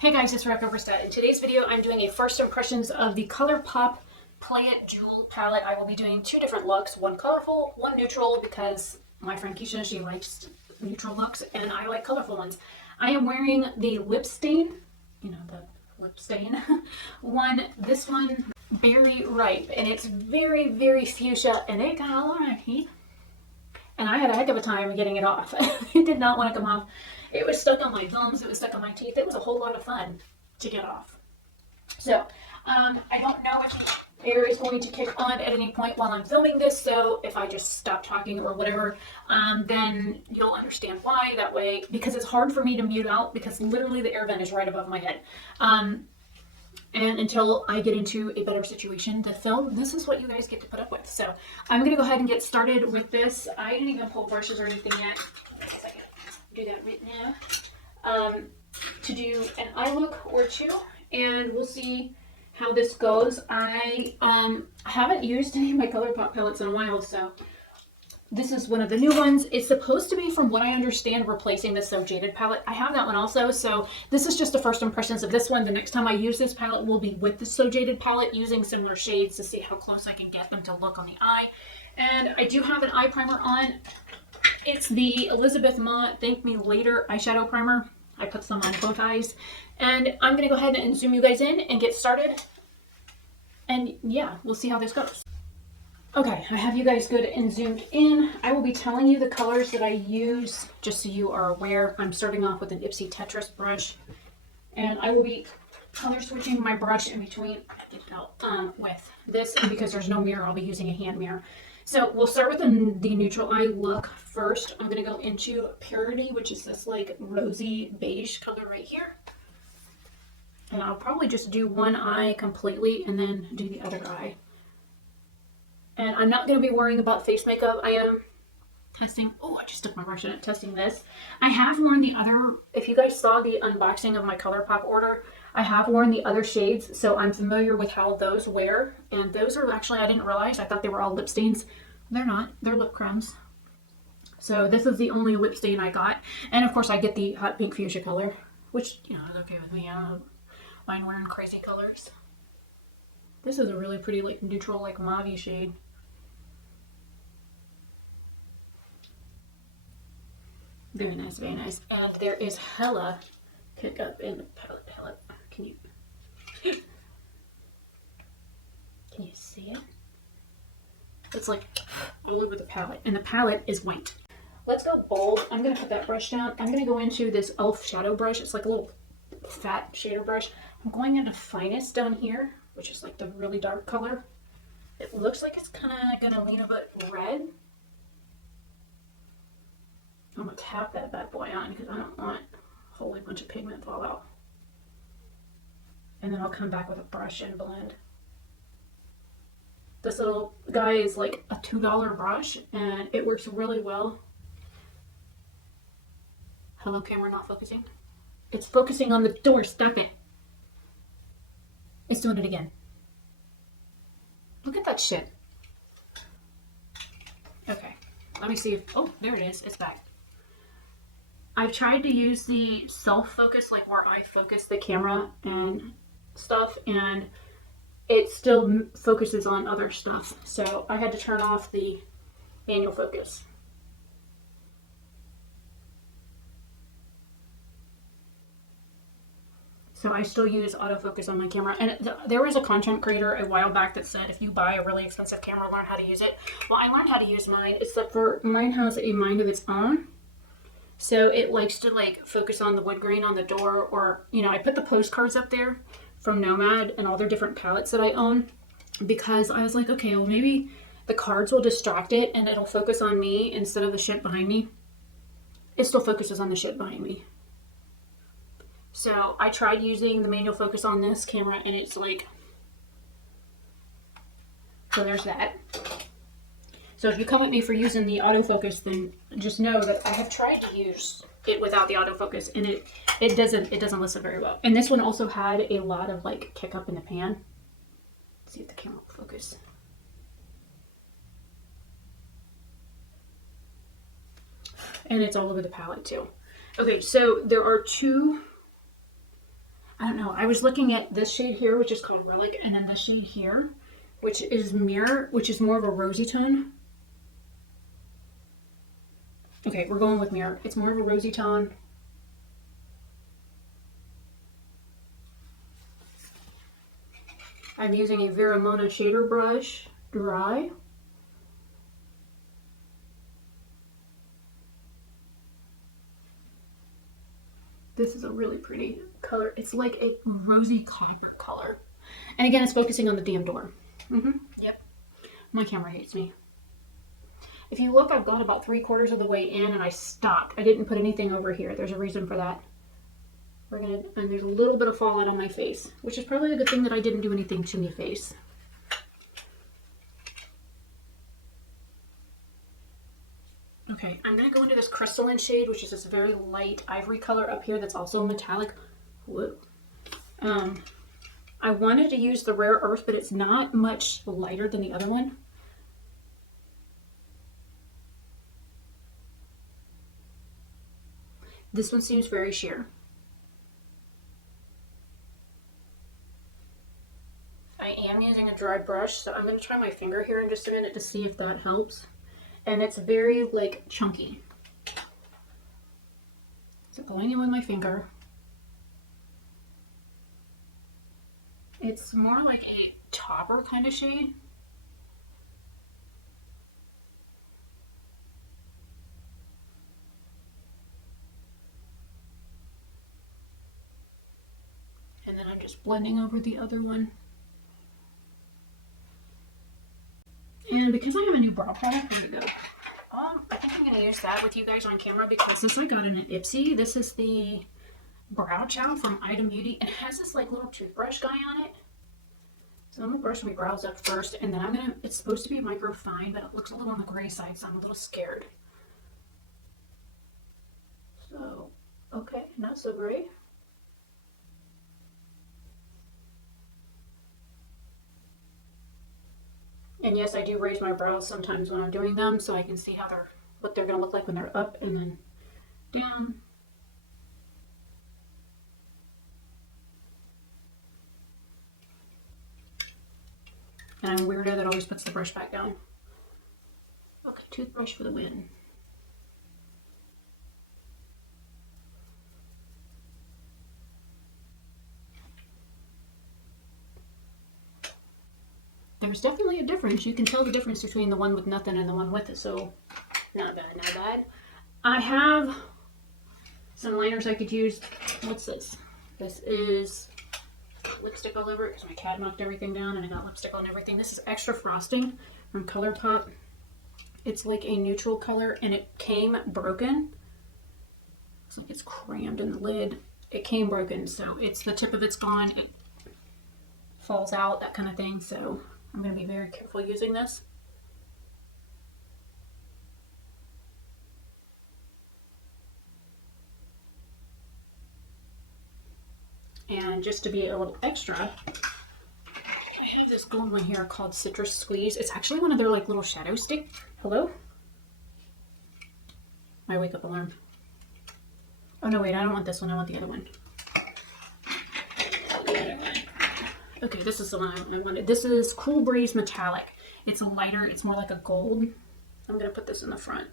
Hey guys, it's Oberstadt. In today's video, I'm doing a first impressions of the ColourPop Play It Jewel palette. I will be doing two different looks, one colorful, one neutral, because my friend Keisha, she likes neutral looks, and I like colorful ones. I am wearing the lip stain, the lip stain one. This one, Berry Ripe, and it's very, very fuchsia, and it got a lot of heat. And I had a heck of a time getting it off. It did not want to come off. It was stuck on my gums. It was stuck on my teeth. It was a whole lot of fun to get off. So, I don't know if the air is going to kick on at any point while I'm filming this. So if I just stop talking or whatever, then you'll understand why. That way, because it's hard for me to mute out because literally the air vent is right above my head. And until I get into a better situation to film, this is what you guys get to put up with. So I'm going to go ahead and get started with this. I didn't even pull brushes or anything yet. I can do that right now. To do an eye look or two, and we'll see how this goes. I haven't used any of my ColourPop palettes in a while, so this is one of the new ones. It's supposed to be, from what I understand, replacing the So Jaded palette. I have that one also, so this is just the first impressions of this one. The next time I use this palette will be with the So Jaded palette, using similar shades to see how close I can get them to look on the eye. And I do have an eye primer on. It's the Elizabeth Ma Thank Me Later eyeshadow primer. I put some on both eyes. And I'm going to go ahead and zoom you guys in and get started. And yeah, we'll see how this goes. Okay, I have you guys good and zoomed in. I will be telling you the colors that I use, just so you are aware. I'm starting off with an Ipsy Tetris brush, and I will be color switching my brush in between with this, and because there's no mirror, I'll be using a hand mirror. So we'll start with the neutral eye look first. I'm going to go into Purity, which is this like rosy beige color right here. And I'll probably just do one eye completely and then do the other eye. And I'm not going to be worrying about face makeup. I am testing, oh, I just stuck my brush in it, testing this. I have worn the other, if you guys saw the unboxing of my ColourPop order, I have worn the other shades, so I'm familiar with how those wear. And those are actually, I didn't realize, I thought they were all lip stains. They're not, they're lip crumbs. So this is the only lip stain I got. And of course I get the hot pink fuchsia color, which, is okay with me. I don't mind wearing crazy colors. This is a really pretty, like, neutral, like, mauve shade. Very nice, very nice. And there is hella kick up in the palette. Can you see it? It's like all over the palette, and the palette is white. Let's go bold. I'm gonna put that brush down. I'm gonna go into this e.l.f. shadow brush. It's like a little fat shader brush. I'm going into Finest down here, which is like the really dark color. It looks like it's kind of gonna lean a bit red. I'm gonna tap that bad boy on because I don't want a whole bunch of pigment fall out. And then I'll come back with a brush and blend. This little guy is like a $2 brush and it works really well. Hello, camera not focusing. It's focusing on the door, stop it. It's doing it again. Look at that shit. Okay, let me see. Oh, there it is, it's back. I've tried to use the self-focus, like where I focus the camera and stuff, and it still focuses on other stuff. So I had to turn off the manual focus. So I still use autofocus on my camera. And there was a content creator a while back that said, if you buy a really expensive camera, learn how to use it. Well, I learned how to use mine, except for mine has a mind of its own. So it likes to like focus on the wood grain on the door, or, I put the postcards up there from Nomad and all their different palettes that I own, because I was like, okay, well maybe the cards will distract it and it'll focus on me instead of the shit behind me. It still focuses on the shit behind me. So I tried using the manual focus on this camera and it's like, so there's that. So if you come at me for using the autofocus, then just know that I have tried to use it without the autofocus, and it doesn't listen very well. And this one also had a lot of like kick up in the pan. Let's see if the camera will focus. And it's all over the palette too. Okay, so there are two I don't know. I was looking at this shade here, which is called Relic, and then this shade here, which is Mirror, which is more of a rosy tone. Okay, we're going with Mirror. It's more of a rosy tone. I'm using a Veramona shader brush, dry. This is a really pretty color. It's like a rosy copper color. And again, it's focusing on the damn door. Yep. My camera hates me. If you look, I've got about 3/4 of the way in and I stopped. I didn't put anything over here. There's a reason for that. And there's a little bit of fallout on my face, which is probably a good thing that I didn't do anything to my face. Okay, I'm going to go into this crystalline shade, which is this very light ivory color up here that's also metallic. Whoa. I wanted to use the Rare Earth, but it's not much lighter than the other one. This one seems very sheer. I am using a dry brush, so I'm going to try my finger here in just a minute to see if that helps. And it's very, like, chunky. So going in with my finger. It's more like a topper kind of shade. And then I'm just blending over the other one. And because I have a new brow product, there we go. I think I'm going to use that with you guys on camera because this I got in an Ipsy. This is the Brow Chow from Item Beauty. It has this like little toothbrush guy on it. So I'm going to brush my brows up first, and then it's supposed to be micro fine, but it looks a little on the gray side, so I'm a little scared. So, okay, not so gray. And yes, I do raise my brows sometimes when I'm doing them, so I can see what they're going to look like when they're up and then down. And I'm a weirdo that always puts the brush back down. Okay, toothbrush for the win. There's definitely a difference. You can tell the difference between the one with nothing and the one with it, so not bad, not bad. I have some liners I could use. What's this? This is lipstick all over it because my cat knocked everything down and I got lipstick on everything. This is Extra Frosting from ColourPop. It's like a neutral color and it came broken. Looks like it's crammed in the lid. It came broken, so it's the tip of it's gone. It falls out, that kind of thing. So I'm going to be very careful using this. And just to be a little extra, I have this gold one here called Citrus Squeeze. It's actually one of their like little shadow stick. Hello? My wake up alarm. Oh no, wait, I don't want this one. I want the other one. Okay, this is the one I wanted. This is Cool Breeze Metallic. It's a lighter, it's more like a gold. I'm going to put this in the front.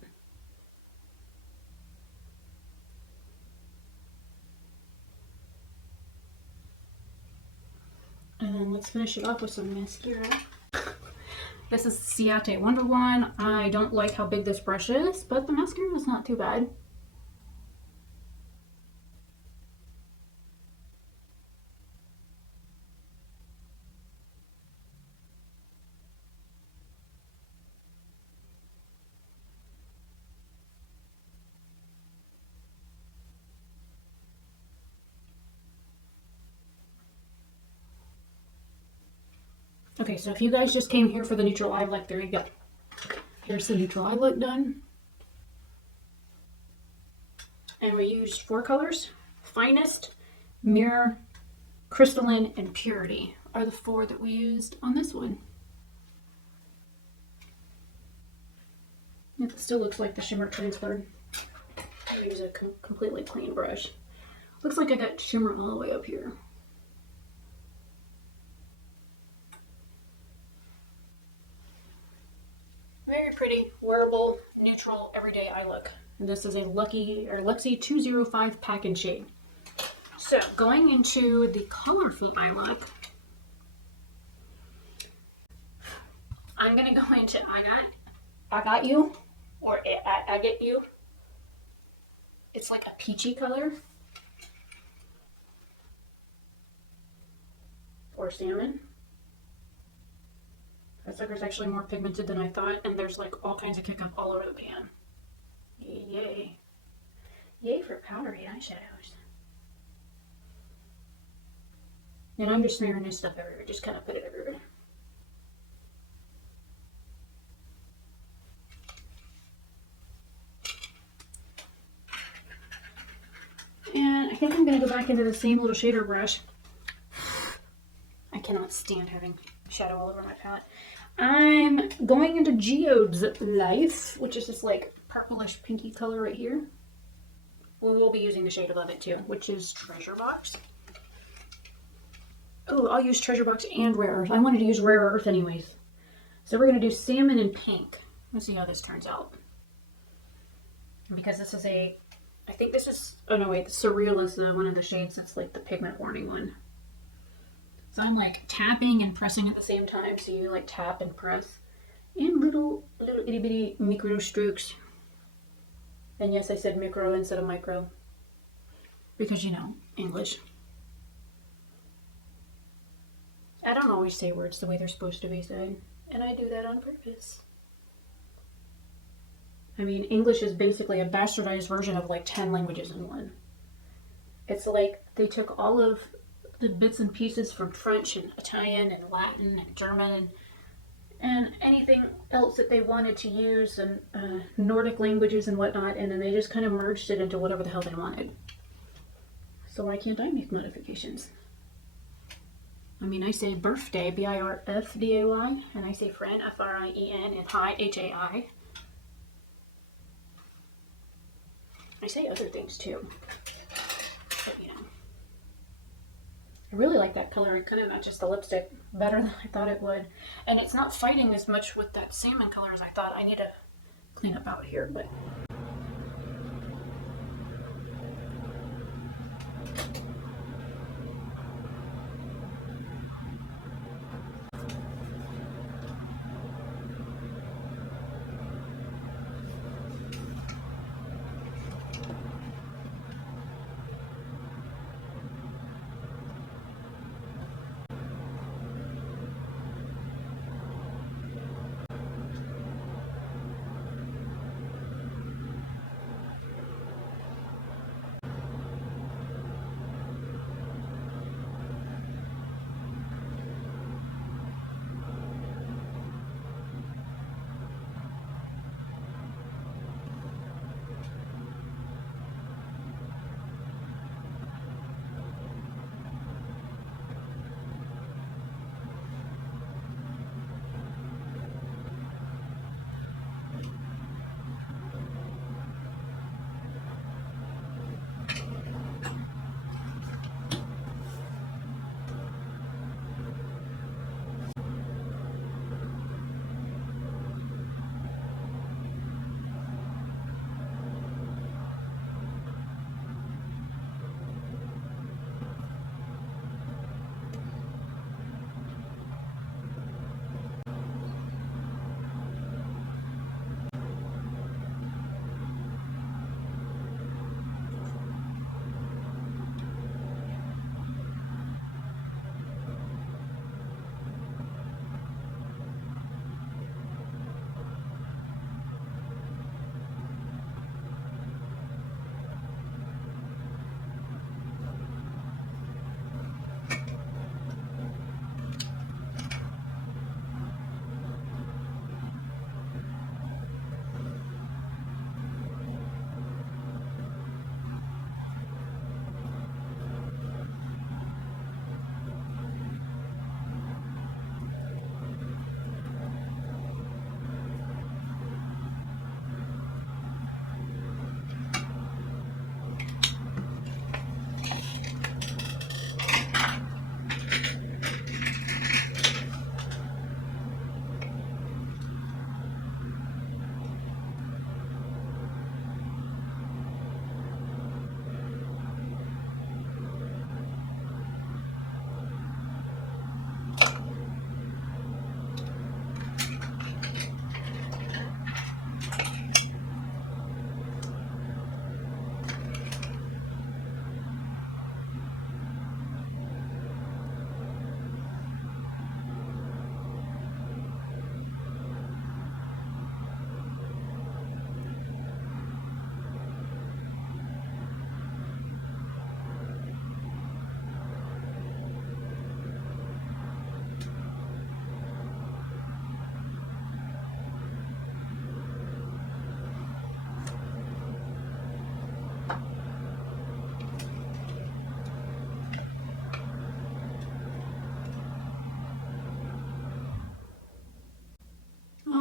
And then let's finish it off with some mascara. This is Ciate Wonder One. I don't like how big this brush is, but the mascara is not too bad. Okay, so if you guys just came here for the neutral eye look, there you go. Here's the neutral eye look done. And we used 4 colors. Finest, Mirror, Crystalline, and Purity are the 4 that we used on this one. It still looks like the shimmer transferred. I use a completely clean brush. Looks like I got shimmer all the way up here. pretty, wearable, neutral, everyday eye look. And this is a Luxie 205 pack and shade. So going into the colorful eye look, I'm gonna go into I Got You, or I Get You. It's like a peachy color, or salmon. That sucker's actually more pigmented than I thought, and there's like all kinds of kick up all over the pan. Yay. Yay for powdery eyeshadows. And I'm just smearing this stuff everywhere, just kind of put it everywhere. And I think I'm going to go back into the same little shader brush. I cannot stand having shadow all over my palette. I'm going into Geode's Life, which is this like purplish pinky color right here. We will be using the shade above it too, which is Treasure Box. Oh, I'll use Treasure Box and Rare Earth. I wanted to use Rare Earth anyways. So we're going to do Salmon and Pink. Let's see how this turns out. Because this is I think this is, oh no wait, Surreal is one of the shades that's like the pigment warning one. So I'm like tapping and pressing at the same time. So you like tap and press. And little itty bitty micro strokes. And yes, I said micro instead of micro. Because you know, English. I don't always say words the way they're supposed to be said, and I do that on purpose. I mean, English is basically a bastardized version of like 10 languages in one. It's like they took all of the bits and pieces from French and Italian and Latin and German and anything else that they wanted to use, and Nordic languages and whatnot, and then they just kind of merged it into whatever the hell they wanted. So why can't I make notifications? I mean, I say birthday, B-I-R-F-D-A-Y, and I say friend, F-R-I-E-N, and hi, H-A-I. I say other things too, but you know. I really like that color. It kind of matches the lipstick better than I thought it would. And it's not fighting as much with that salmon color as I thought. I need to clean up out here, but...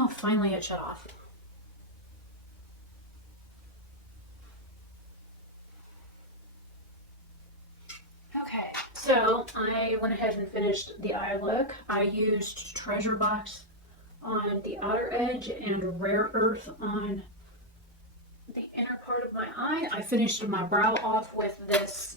Oh, finally it shut off. Okay, so I went ahead and finished the eye look. I used Treasure Box on the outer edge and Rare Earth on the inner part of my eye. I finished my brow off with this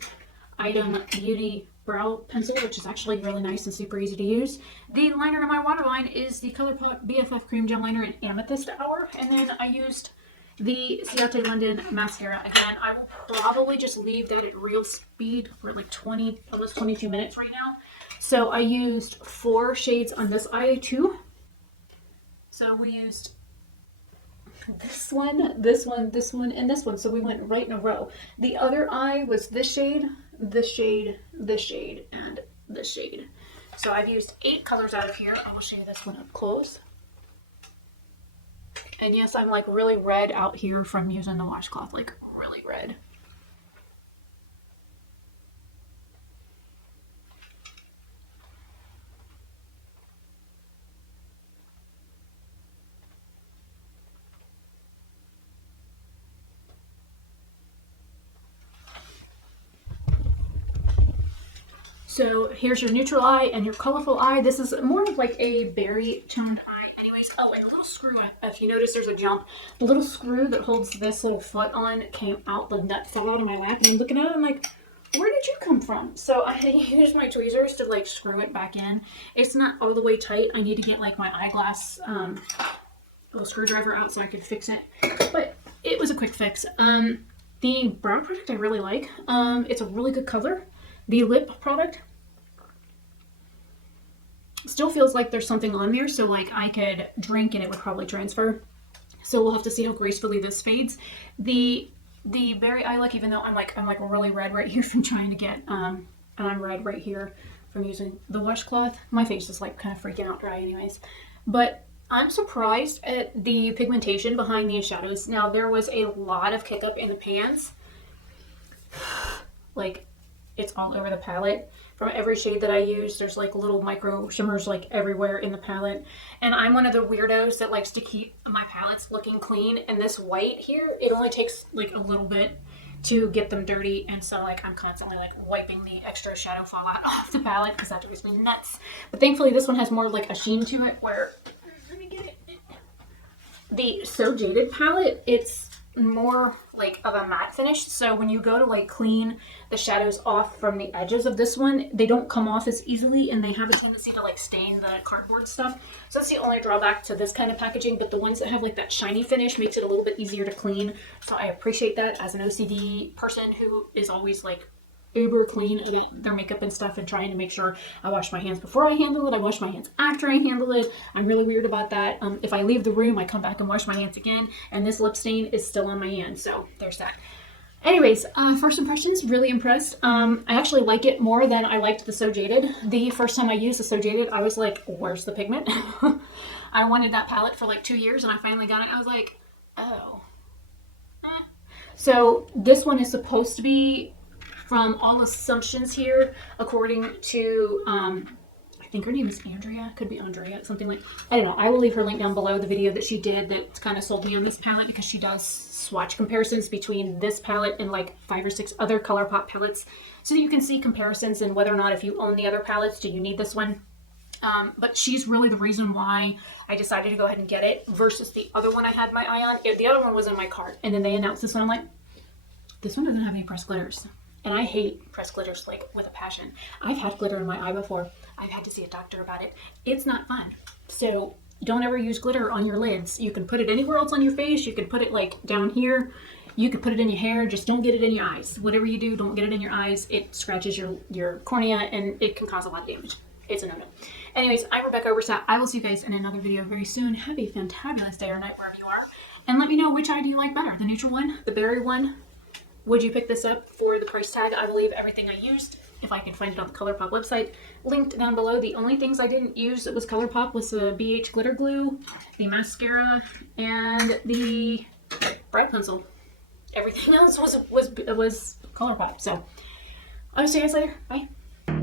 Item Beauty brow pencil, which is actually really nice and super easy to use. The liner in my waterline is the ColourPop BFF Cream Gel Liner in Amethyst Hour, and then I used the Ciate London mascara. Again, I will probably just leave that at real speed for like 20, almost 22 minutes right now. So I used 4 shades on this eye too. So we used this one, this one, this one, and this one. So we went right in a row. The other eye was this shade, this shade, this shade, and this shade. So I've used 8 colors out of here. I will show you this one up close. And yes, I'm like really red out here from using the washcloth, like really red. So here's your neutral eye and your colorful eye. This is more of like a berry toned eye. Anyways, oh, and a little screw. If you notice, there's a jump. The little screw that holds this little foot on came out. The nut fell out of my lap, and I'm looking at it. I'm like, where did you come from? So I used my tweezers to like screw it back in. It's not all the way tight. I need to get like my eyeglass little screwdriver out so I could fix it. But it was a quick fix. The brow product I really like. It's a really good color. The lip product still feels like there's something on there, so like I could drink and it would probably transfer. So we'll have to see how gracefully this fades. The berry eye look, even though I'm like really red right here from trying to get and I'm red right here from using the washcloth. My face is like kind of freaking out dry anyways. But I'm surprised at the pigmentation behind these shadows. Now there was a lot of kick up in the pans. Like it's all over the palette. From every shade that I use, there's like little micro shimmers like everywhere in the palette. And I'm one of the weirdos that likes to keep my palettes looking clean. And this white here, it only takes like a little bit to get them dirty. And so like I'm constantly like wiping the extra shadow fallout off the palette because that drives me nuts. But thankfully this one has more like a sheen to it where, let me get it. The So Jaded palette, it's more like of a matte finish, so when you go to like clean the shadows off from the edges of this one, they don't come off as easily and they have a tendency to like stain the cardboard stuff. So that's the only drawback to this kind of packaging, but the ones that have like that shiny finish makes it a little bit easier to clean. So I appreciate that as an OCD person who is always like uber clean about their makeup and stuff and trying to make sure I wash my hands before I handle it. I wash my hands after I handle it. I'm really weird about that. If I leave the room, I come back and wash my hands again, and this lip stain is still on my hand. So there's that. Anyways, first impressions, really impressed. I actually like it more than I liked the So Jaded. The first time I used the So Jaded, I was like, where's the pigment? I wanted that palette for like 2 years and I finally got it. I was like, oh. So this one is supposed to be, from all assumptions here, according to, I think her name is Andrea, could be Andrea, something like, I don't know. I will leave her link down below, the video that she did that kind of sold me on this palette, because she does swatch comparisons between this palette and like 5 or 6 other ColourPop palettes, so that you can see comparisons and whether or not, if you own the other palettes, do you need this one. But she's really the reason why I decided to go ahead and get it versus the other one I had my eye on. The other one was in my cart, and then they announced this one. I'm like, this one doesn't have any pressed glitters. And I hate pressed glitters like with a passion. I've had glitter in my eye before. I've had to see a doctor about it. It's not fun. So don't ever use glitter on your lids. You can put it anywhere else on your face. You can put it like down here. You could put it in your hair. Just don't get it in your eyes. Whatever you do, don't get it in your eyes. It scratches your cornea and it can cause a lot of damage. It's a no-no. Anyways, I'm Rebecca Oberstadt. I will see you guys in another video very soon. Have a fantabulous day or night wherever you are. And let me know which eye do you like better. The neutral one? The berry one? Would you pick this up for the price tag? I will leave everything I used, if I can find it on the ColourPop website, linked down below. The only things I didn't use that was ColourPop was the BH glitter glue, the mascara, and the brow pencil. Everything else was ColourPop. So I'll see you guys later. Bye.